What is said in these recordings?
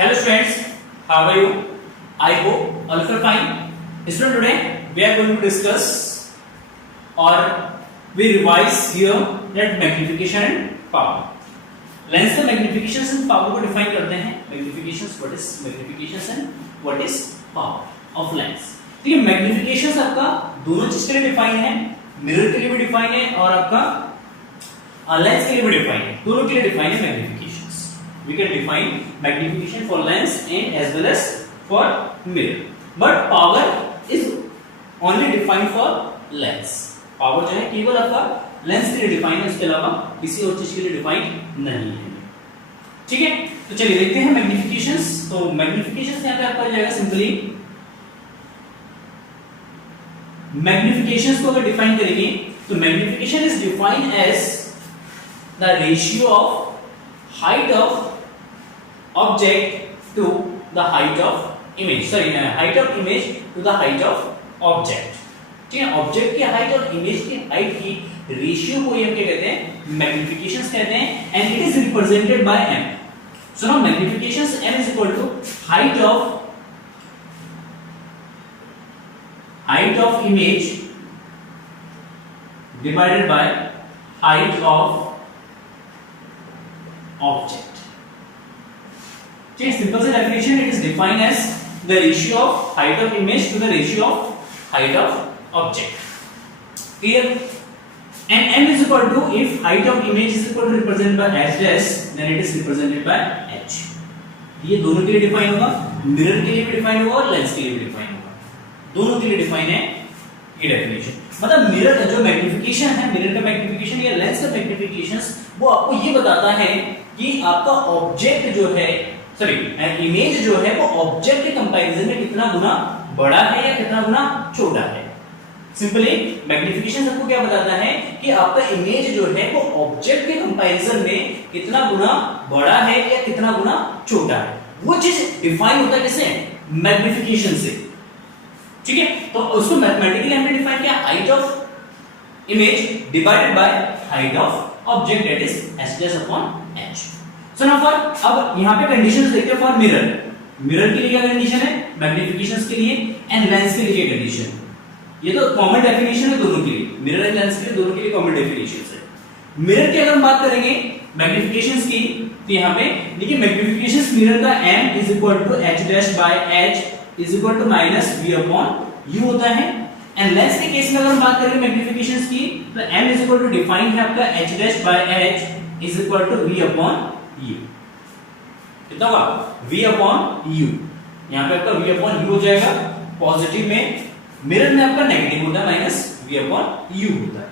Hello students, how are you? I hope all are fine. Student, today we are going to discuss or we revise here that magnification and power. Lens का magnification and power को define करते हैं. Magnification, what is magnification and what is power of lens. ठीक है, magnification आपका दोनों चीज के लिए डिफाइन है, मिरर के लिए भी डिफाइन है और आपका लेंस के लिए भी डिफाइन है. दोनों के लिए डिफाइन है magnifications. We can define magnification for lens and as well as for mirror, but power is only defined for lens. Power जो है केवल आपका लेंस के लिए डिफाइन है, उसके अलावा किसी और चीज के लिए डिफाइन नहीं है. ठीक है, तो चलिए देखते हैं मैग्निफिकेशंस. तो मैग्निफिकेशंस यहां पे आपका जाएगा सिंपली मैग्निफिकेशंस को अगर डिफाइन करेंगे तो magnification is defined as the ratio of height of object to the height of image. Sorry, height of image to the height of object. ठीक है, ऑब्जेक्ट की हाइट और इमेज की हाइट की रेशियो को हम क्या कहते हैं, मैग्निफिकेशंस कहते हैं. And it is represented by m. So now magnifications m is equal to height of image divided by height of object. ठीक है, सिंपल सी definition. It is defined as the ratio of height of image to the ratio of height of object. Clear? And m is equal to, if height of image is equal to represented by h dash, then it is represented by h. ये दोनों के लिए define होगा, mirror के लिए भी define होगा और लेंस के लिए भी डिफाइन होगा. दोनों के लिए डिफाइन है ये डेफिनेशन. मतलब मिरर का जो मैग्निफिकेशन है, मिरर का मैग्निफिकेशन या लेंस का मैग्निफिकेशन, वो आपको ये बताता है कि आपका ऑब्जेक्ट जो है, सॉरी इमेज जो है, वो ऑब्जेक्ट के कंपैरिजन में कितना गुना बड़ा है या कितना गुना छोटा है. सिंपली मैग्निफिकेशन आपको क्या बताता है कि आपका इमेज जो है वो ऑब्जेक्ट के कंपैरिजन में कितना गुना बड़ा है या कितना गुना छोटा है. वो चीज डिफाइन होता है किससे, मैग्निफिकेशन से. ठीक है, तो उसको मैथमेटिकली हमने डिफाइन किया height of image divided by height of object, that is h dash upon h. So now for, अब यहां पे कंडीशंस देखते हैं फॉर मिरर. मिरर के लिए क्या कंडीशन है, मैग्निफिकेशंस के लिए, एंड लेंस के लिए क्या कंडीशन. ये तो कॉमन डेफिनेशन है दोनों के लिए, मिरर एंड लेंस के लिए दोनों के लिए कॉमन डेफिनेशंस है. मिरर की अगर हम बात करेंगे मैग्निफिकेशंस की, तो यहां पे देखिए मैग्निफिकेशंस मिरर का m is equal to h dash by h is equal to minus v upon u होता है. एंड लेंस के केस में अगर हम बात करें मैग्निफिकेशंस की, तो m is equal to defined है आपका h dash by h is equal to v upon u. कितना होगा, v अपॉन u. यहां पे आपका v अपॉन u हो जाएगा. पॉजिटिव में, मिरर में आपका नेगेटिव होता है, माइनस v अपॉन u होता है.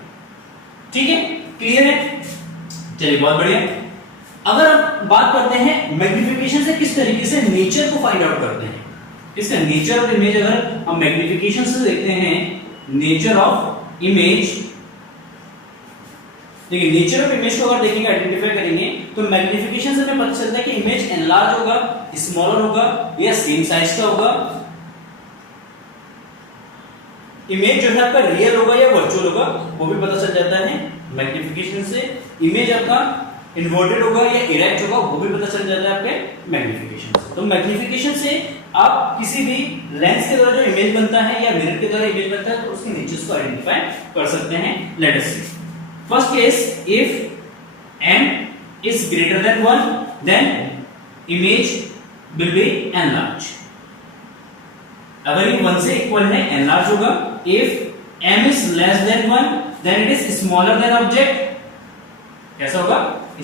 ठीक है, क्लियर है. चलिए बहुत बढ़िया. अगर हम बात करते हैं मैग्निफिकेशन से किस तरीके से नेचर को फाइंड आउट करते हैं, इसका नेचर ऑफ इमेज अगर हम मैग्निफिकेशन से देखते हैं, नेचर ऑफ इमेज, देखिए नेचर ऑफ इमेज को अगर देखेंगे, आइडेंटिफाई करेंगे, तो मैग्निफिकेशन से हमें पता चलता है कि इमेज एनलार्ज होगा, स्मॉलर होगा या सेम साइज का होगा. इमेज जो है आपका रियल होगा या वर्चुअल होगा वो भी पता चल जाता है मैग्निफिकेशन से. इमेज आपका इन्वर्टेड होगा या इरेक्ट होगा वो भी पता चल जाता है आपके मैग्निफिकेशन से. तो मैग्निफिकेशन से आप किसी भी लेंस के द्वारा जो इमेज बनता है या मिरर के द्वारा इमेज बनता है, तो उसके नेचर्स को आइडेंटिफाई कर सकते हैं. Let us see. First case, if m is greater than 1 then image will be enlarge. अगर ये 1 से इक्वल है, एनलार्ज होगा. If m is less than 1 then it is smaller than object. कैसा होगा,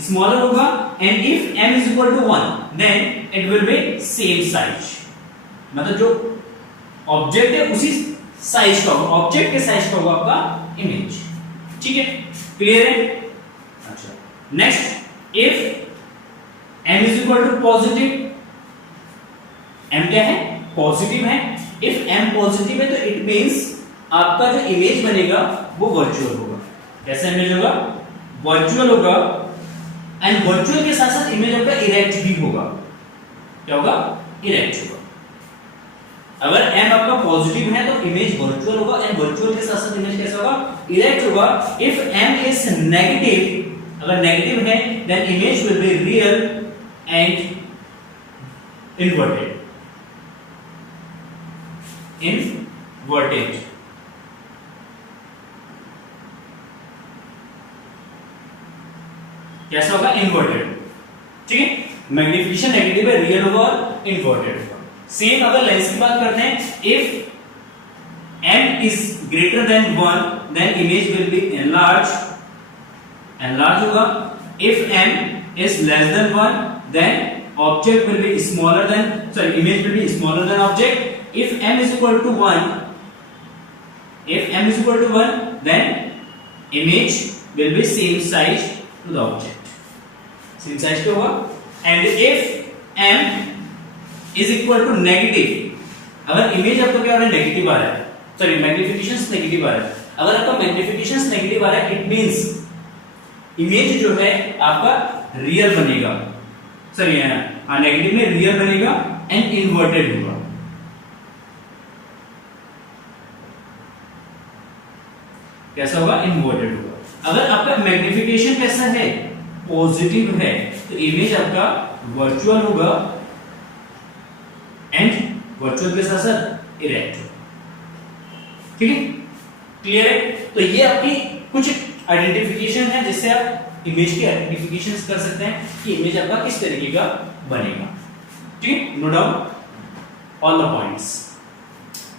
smaller होगा. And if m is equal to 1 then it will be same size. मतलब जो ऑब्जेक्ट है उसी साइज का होगा, ऑब्जेक्ट के साइज का होगा आपका इमेज. ठीक है, क्लियर है. अच्छा, next, if m is equal to positive, m क्या है, पॉजिटिव है. If m पॉजिटिव है तो इट मींस आपका जो इमेज बनेगा वो वर्चुअल होगा. कैसा इमेज होगा, वर्चुअल होगा. एंड वर्चुअल के साथ साथ इमेज आपका इरेक्ट भी होगा. क्या होगा, इरेक्ट होगा. अगर m आपका पॉजिटिव है तो इमेज वर्चुअल होगा, एंड वर्चुअल के साथ साथ इमेज कैसा होगा, इरेक्ट होगा. इफ m इज नेगेटिव, अगर नेगेटिव है then image will be real and inverted, inverted. कैसा होगा? इन्वर्टेड। ठीक है, मैग्निफिकेशन नेगेटिव है, रियल होगा और इन्वर्टेड होगा। सेम अगर लेंस की बात करते हैं, if m is greater than 1 then image will be enlarged होगा। if m is less than 1 then object will be smaller than, sorry, image will be smaller than object। if m is equal to 1, then image will be same size to the object, same size पे होगा। and if m is equal to negative, अगर image आपका क्या हो रहा है? Negative आ रहा है, सॉरी मैग्निफिकेशंस नेगेटिव आ रहा है। अगर आपका मैग्निफिकेशंस नेगेटिव आ रहा है, इट मींस इमेज जो है आपका रियल बनेगा, सॉरी नेगेटिव में रियल बनेगा एंड इन्वर्टेड होगा। कैसा होगा? इन्वर्टेड होगा। अगर आपका मैग्निफिकेशन कैसा है? पॉजिटिव है, तो इमेज आपका वर्चुअल होगा एंड वर्चुअल के साथ साथ इरेक्ट। ठीक है, क्लियर है? तो ये आपकी कुछ आइडेंटिफिकेशन है जिससे आप इमेज की आइडेंटिफिकेशन कर सकते हैं कि इमेज आपका किस तरीके का बनेगा। ठीक है, no doubt all the points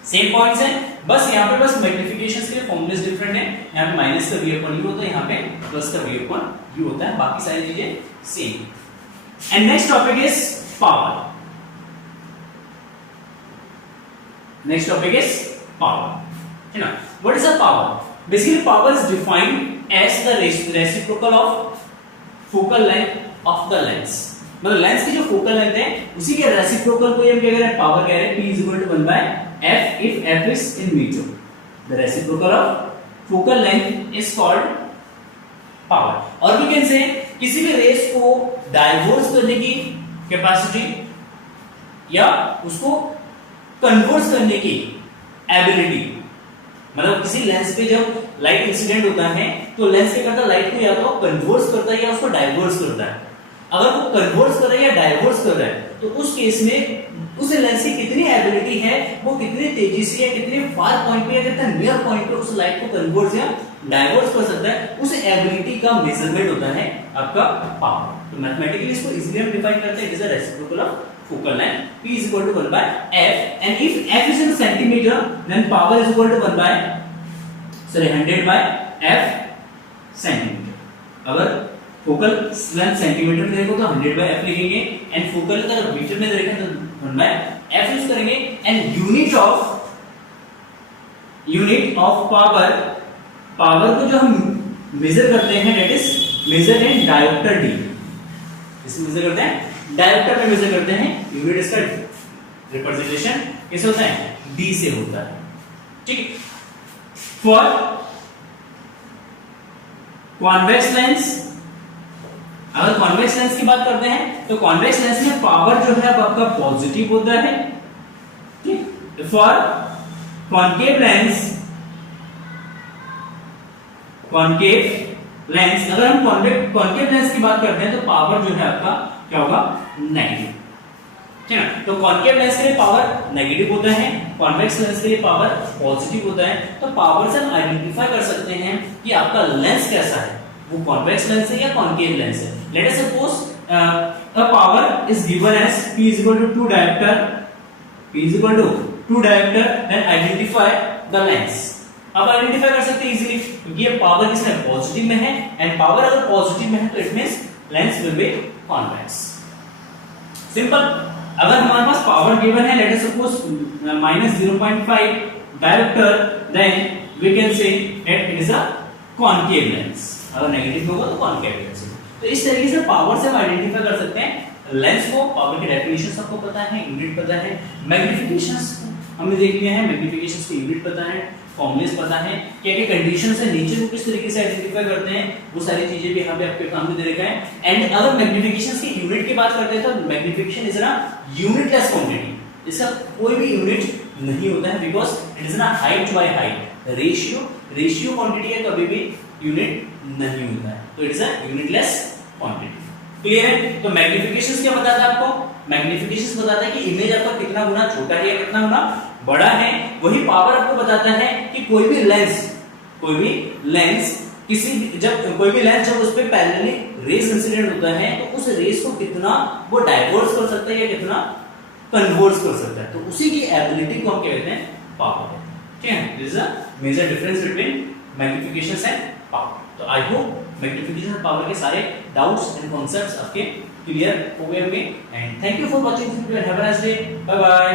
same points हैं, बस यहाँ पे बस मैग्निफिकेशन के लिए फॉर्मूलेस डिफरेंट है। यहाँ पे माइनस का v अपॉन u होता है, यहाँ पे प्लस का v अपॉन u होता है, बाकी सारी चीजें same. And next topic is power. Next topic is power, है ना? What is a power? Basically power is defined as the reciprocal of focal length of the lens. मतलब lens की जो फोकल लेंथ है उसी के रेसिप्रोकल को हम क्या कह रहे हैं? पावर कह रहे हैं। P is equal to 1 by f if f is in meter. The reciprocal of focal length is called power. और we can say किसी भी रेस को डाइवर्स करने की कैपेसिटी या उसको कन्वर्स करने की एबिलिटी, मतलब किसी लेंस पे जब लाइट इंसिडेंट होता है तो लेंस क्या करता है? लाइट को या तो कन्वर्स करता है या उसको डाइवर्स करता है। अगर वो कन्वर्स कर रहा है या डाइवर्स कर रहा है तो उस केस में उस लेंस की कितनी एबिलिटी है, वो कितनी तेजी से या कितने फार पॉइंट पे या कितने नियर पॉइंट पे उस लाइट को कन्वर्स या डाइवर्स कर सकता है, उस एबिलिटी का मेजरमेंट होता है आपका पावर। तो मैथमेटिकली इसको इजीली हम डिफाइन करते हैं, it is a reciprocal of focal length। P is equal to 1 by f, and if f is in centimeter then power is equal to 1 by 100 by f centimeter। अगर focal length centimetre में देखो तो 100 by f लिखेंगे, एंड focal अगर metre में देखें तो 1 by f यूज करेंगे। एंड यूनिट ऑफ पावर को जो हम मेजर करते हैं that is measure in dioptre d। इसमें मेजर करते हैं डायोप्टर में मेजर करते हैं। यूनिट इसका रिप्रेजेंटेशन कैसे होता है? d से होता है। ठीक, फॉर कॉन्वेक्स लेंस, अगर कॉन्वेक्स लेंस की बात करते हैं तो कॉन्वेक्स लेंस में पावर जो है आपका पॉजिटिव होता है। ठीक, फॉर कॉन्केव लेंस, अगर हम कॉन्केव लेंस की बात करते हैं तो पावर जो है आपका क्या होगा? नेगेटिव। ठीक है, तो कॉन्केव लेंस के लिए पावर नेगेटिव होता है, कॉन्वेक्स लेंस के लिए पावर पॉजिटिव होता है। तो पावर से हम आइडेंटिफाई कर सकते हैं कि आपका लेंस कैसा है, वो कॉन्वेक्स लेंस है या कॉन्केव लेंस है। Let us suppose a power is given as P is equal to 2 diopter, then identify the lens। अब आइडेंटिफाई कर सकते हैं इजीली, क्योंकि ये पावर किसमें? पॉजिटिव में है, एंड पावर अगर पॉजिटिव में है तो it means lens will be convex. Simple. अगर हमारे पास पावर गिवन है, let us suppose -0.5 dioptre, then we can say that it is a concave lens. अगर नेगेटिव होगा तो कॉन्केव लेंस। तो इस तरीके से पावर से हम आइडेंटिफाई कर सकते हैं लेंस को। पावर की डेफिनेशन सबको पता है, यूनिट पता है, मैग्निफिकेशंस हमने देख लिया है, मैग्निफिकेशंस की यूनिट पता है, फॉर्मूलेस पता है, क्या-क्या कंडीशंस है, नेचर को किस तरीके से आइडेंटिफाई करते हैं, वो सारी चीजें भी यहाँ पे आपके सामने दे रखा है। एंड अगर मैग्निफिकेशंस की यूनिट की बात करते हैं तो magnification is a unitless quantity, इसका कोई भी यूनिट नहीं होता है, बिकॉज इट इज ना height by height ratio quantity है, कभी भी यूनिट नहीं होता है, तो it is a unitless quantity. Clear है? तो मैग्निफिकेशंस क्या बताता है आपको? मैग्निफिकेशन बताता है कि इमेज आपका कितना गुना छोटा है या कितना गुना बड़ा है। वही पावर आपको बताता है कि कोई भी लेंस जब उस पे पैरेलली रेस इंसिडेंट होता है तो उस रेस को कितना वो डाइवर्स कर सकता है या कितना कन्वर्स कर सकता है, तो उसी की एबिलिटी को हम क्या कहते हैं, पावर कहते हैं। ठीक है, this is a major difference between magnification and power. तो I hope magnification and power के सारे डाउट्स एंड कॉन्सेप्ट्स आपके क्लियर हो गए होंगे। And thank you for watching this video, have a nice day, bye bye.